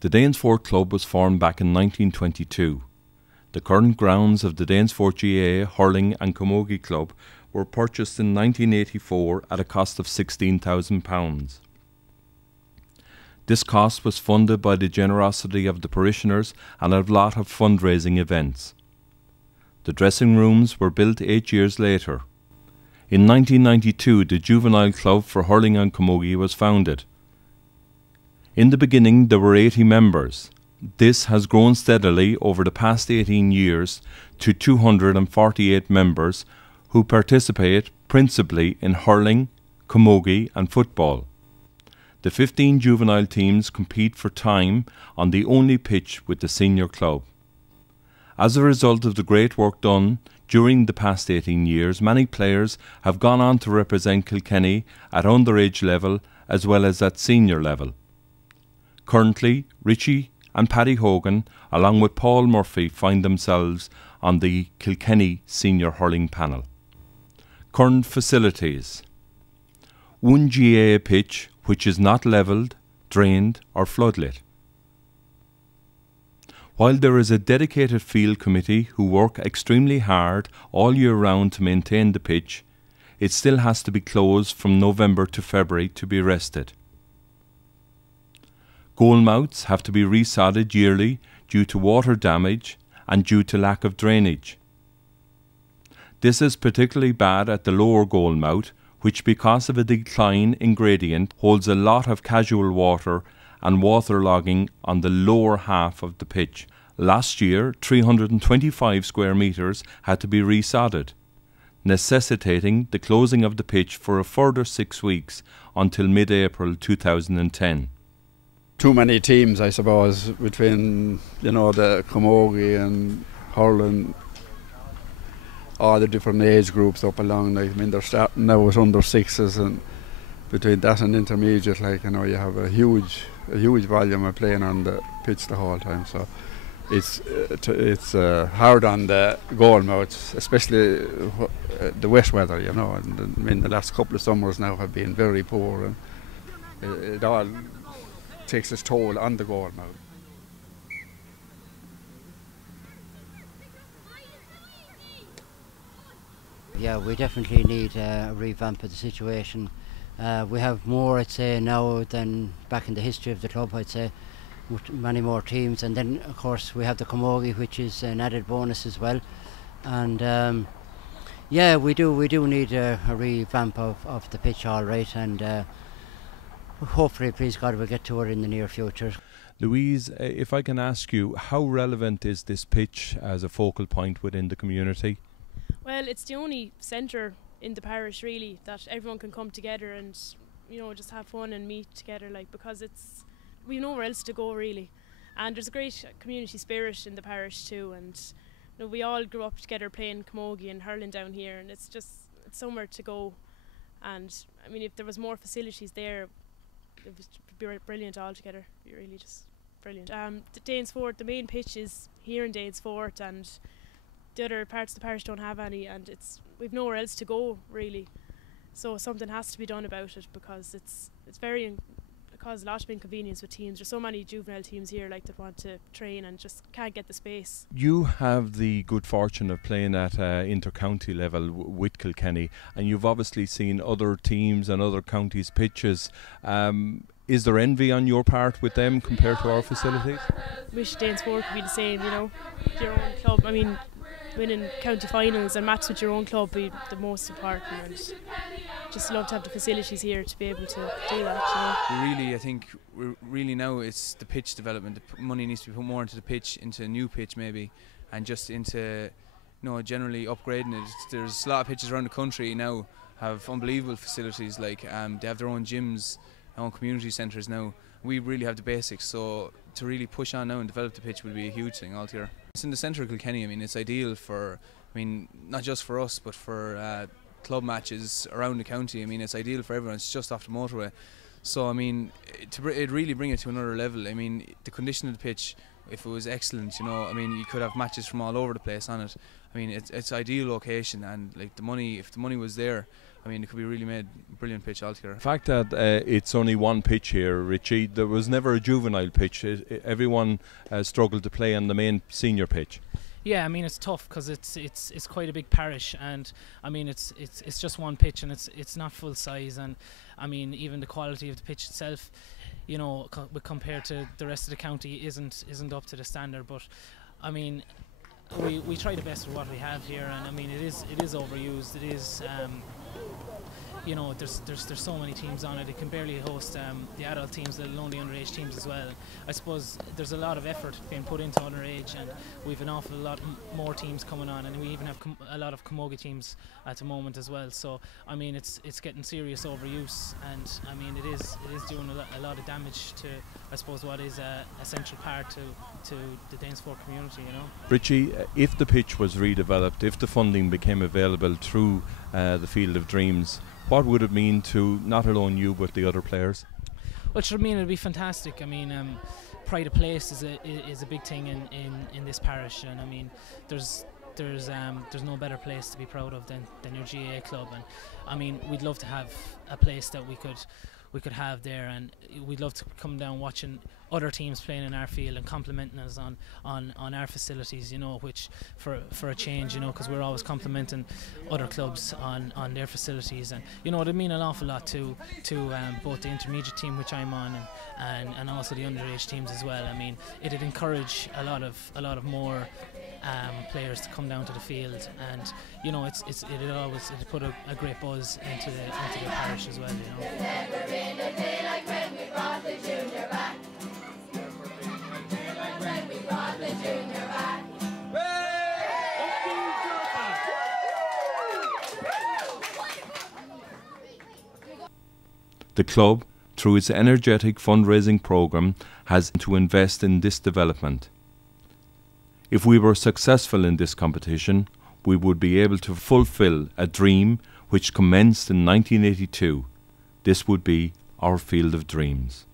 The Danesfort Club was formed back in 1922. The current grounds of the Danesfort GAA Hurling and Camogie Club were purchased in 1984 at a cost of £16,000. This cost was funded by the generosity of the parishioners and a lot of fundraising events. The dressing rooms were built 8 years later. In 1992, the Juvenile Club for Hurling and Camogie was founded. In the beginning, there were 80 members. This has grown steadily over the past 18 years to 248 members who participate principally in hurling, camogie and football. The 15 juvenile teams compete for time on the only pitch with the senior club. As a result of the great work done during the past 18 years, many players have gone on to represent Kilkenny at underage level as well as at senior level. Currently, Richie and Paddy Hogan, along with Paul Murphy, find themselves on the Kilkenny senior hurling panel. Current facilities: one GAA pitch which is not levelled, drained or floodlit. While there is a dedicated field committee who work extremely hard all year round to maintain the pitch, it still has to be closed from November to February to be rested. Goal mouths have to be resodded yearly due to water damage and due to lack of drainage. This is particularly bad at the lower goal mouth, which because of a decline in gradient holds a lot of casual water and waterlogging on the lower half of the pitch. Last year, 325 square metres had to be resodded, necessitating the closing of the pitch for a further 6 weeks until mid-April 2010. Too many teams, I suppose, between the camogie and hurling, all the different age groups up along. Like, I mean, they're starting now with under sixes, and between that and intermediate, you have a huge volume of playing on the pitch the whole time. So it's hard on the goal mouths, especially the wet weather. And I mean, the last couple of summers now have been very poor, and it all takes its toll on the goal mouth. Yeah, we definitely need a revamp of the situation. We have more, I'd say, now than back in the history of the club. I'd say many more teams, and then of course we have the camogie, which is an added bonus as well. And yeah, we do need a revamp of the pitch, all right, and hopefully, please God, we'll get to it in the near future. Louise, if I can ask you, how relevant is this pitch as a focal point within the community? Well, it's the only centre in the parish really that everyone can come together and just have fun and meet together, because we've nowhere else to go really, and there's a great community spirit in the parish too, and we all grew up together playing camogie and hurling down here, and it's somewhere to go. And I mean, if there was more facilities there, it would be brilliant altogether. It'd be really just brilliant. The Danesfort, the main pitch is here in Danesfort, and the other parts of the parish don't have any, and we've nowhere else to go really. So something has to be done about it, because it causes a lot of inconvenience with teams. There's so many juvenile teams here that want to train and just can't get the space. You have the good fortune of playing at inter-county level with Kilkenny, and you've obviously seen other teams and other counties' pitches. Is there envy on your part with them compared to our facilities? Wish Danesfort could be the same, your own club. I mean, winning county finals and matches with your own club be the most important, and just love to have the facilities here to be able to do that. Really, I think now it's the pitch development. The money needs to be put more into the pitch, into a new pitch maybe, and just into generally upgrading it. There's a lot of pitches around the country now have unbelievable facilities, they have their own gyms, their own community centres now. We really have the basics, so to really push on now and develop the pitch would be a huge thing altogether. It's in the centre of Kilkenny. I mean, it's ideal for, not just for us, but for club matches around the county. I mean, it's ideal for everyone. It's just off the motorway, so I mean, it'd really bring it to another level. I mean, the condition of the pitch, if it was excellent, I mean, you could have matches from all over the place on it. I mean, it's ideal location, and if the money was there, I mean, it could be really made a brilliant pitch altogether. The fact that it's only one pitch here, Richie, there was never a juvenile pitch. Everyone struggled to play on the main senior pitch. Yeah, I mean it's tough because it's quite a big parish, and I mean it's just one pitch, and it's not full size, and I mean even the quality of the pitch itself, you know, compared to the rest of the county isn't up to the standard. But I mean we try the best with what we have here, and I mean it is overused. It is you know, there's so many teams on it. It can barely host the adult teams, let alone the underage teams as well. I suppose there's a lot of effort being put into underage, and we've an awful lot more teams coming on, and we even have a lot of camogie teams at the moment as well. So I mean it's getting serious overuse, and I mean it is doing a lot of damage to, I suppose, what is a central part to the Danesfort community, you know. Richie, if the pitch was redeveloped, if the funding became available through the Field of Dreams, what would it mean to not alone you but the other players? Well, sure, I mean it'd be fantastic. I mean, pride of place is a big thing in this parish, and I mean there's no better place to be proud of than your GAA club, and I mean we'd love to have a place that we could have there, and we'd love to come down watching other teams playing in our field and complimenting us on our facilities, you know, which for a change, you know, because we're always complimenting other clubs on their facilities, and you know it'd mean an awful lot to both the intermediate team which I'm on and also the underage teams as well. I mean it'd encourage a lot of more players to come down to the field, and you know it'd put a great buzz into the parish as well, you know. Never been a day like when we brought the junior back. When we brought the junior back. The club, through its energetic fundraising programme, has to invest in this development. If we were successful in this competition, we would be able to fulfil a dream which commenced in 1982. This would be our Field of Dreams.